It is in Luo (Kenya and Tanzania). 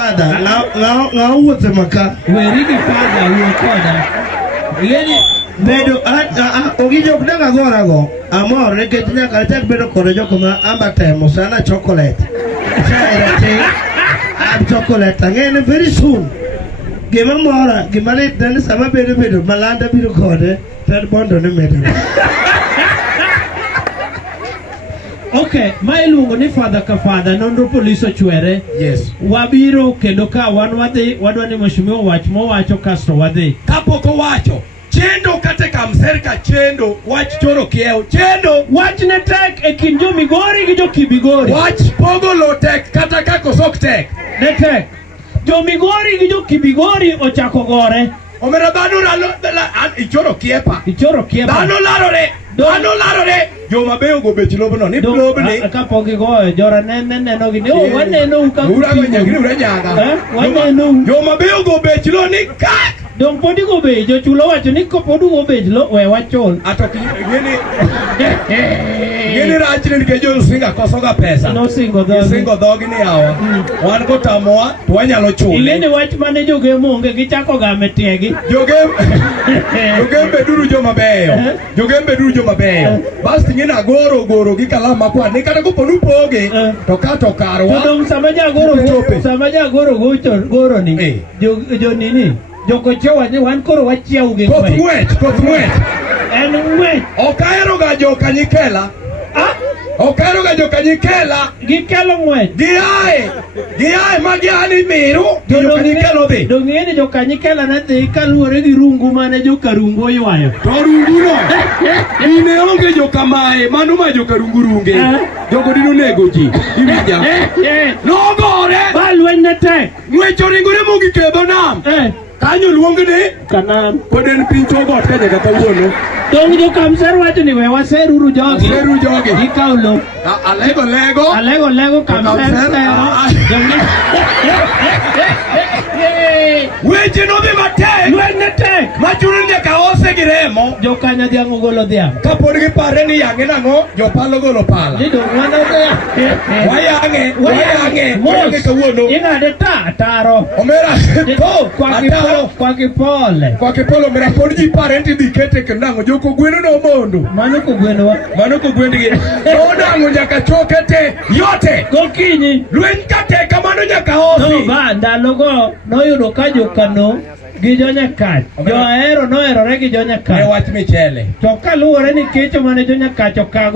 Father, now what's a maca? Weri gi father wuo koda. Yeni Bedo ogijo kudanga gorago. Amor nikech nyaka tek bedo kod joko ma amba temo sana chocolate. I'm chocolate again very soon. Gima mora, gima le dan sama bedo malanda biro kode, tad bondo ne medo. Okay, ma iluongo ni father ka father nonro police ochwere. Yes. Wabiro kendo ka wan wadhi wadwa ni mheshimiwa wach mowacho kasto wadhi. Kapok owacho chendo kata kamserka chendo wach choro kiew chendo Wach ne tek e kind jo Migori gi jo Kibigori. wach pogo lo tek kata kako sok tek Ne tek. Jo Migori gi jo Kibigori ochako gore. omera dhano ichoro kiepa Ichoro kiepa. dhano larore joma beyo go bech lobno ni lobni Kapok igoyo jora neno gi ni waneno ka urago nyagri uranyaga waneno joma beyo go bech lo ni ka dong podi go be jo chulo wacho ni kopod go be lo we wachol atok gini rachne nikech jo singa kosoga pesa no singo dhogi singo dhogi ni yawa wan go tamoa to wanyalo chule ingeni wach mane jogemo onge gichako game tiegi jogembe duru joma beyo bas ting'eni agoro gi kalam makwar ni kata koponu poge to kato karwa dong sama jagoro goro ni jo nini joko chowa ni wan koro wachiau gi koth ng'wech en ng'wech okahero ga joka nyikela gikelo ng'wech giae ma giani miru joka nyikelo dhi dong ing'eni joka nyikela ne dhi kaluwore gi rungu mane joka rungu oywayo to runguno ine onge joka mae mano ma joka rungu runge jogo dino nego ji iwinja nogore ba lweny ne tek ng'wech oringore mogik e dho nam kanyo luong ni Kanam pod en piny togot ka nyaka kawuono dong jo kamser wacho ni we waseruru jogi gikaw lo alego kamser weche nodhi matek lweny ne tek machuno nyaka ose gi remo jokanya dhiang' ogolo dhiang' kapod gipare ni yang'e nang'o jopalo golo pala ni dong' wayang'e kawuono ing'ade taro omera kwakipole omera pod ji pare ni dhi kete kendo nang'o joko gweno nomondo mano kogwenowa mano kogwendgi nodang'o nyaka choke te yote gokinyi lweny ka tek kamano nyaka osi ndalogo noyudo ka jokano gi jonyakach johero noherore gi jonyakach wach michele to kaluwore ni kecho mane jonyakach okago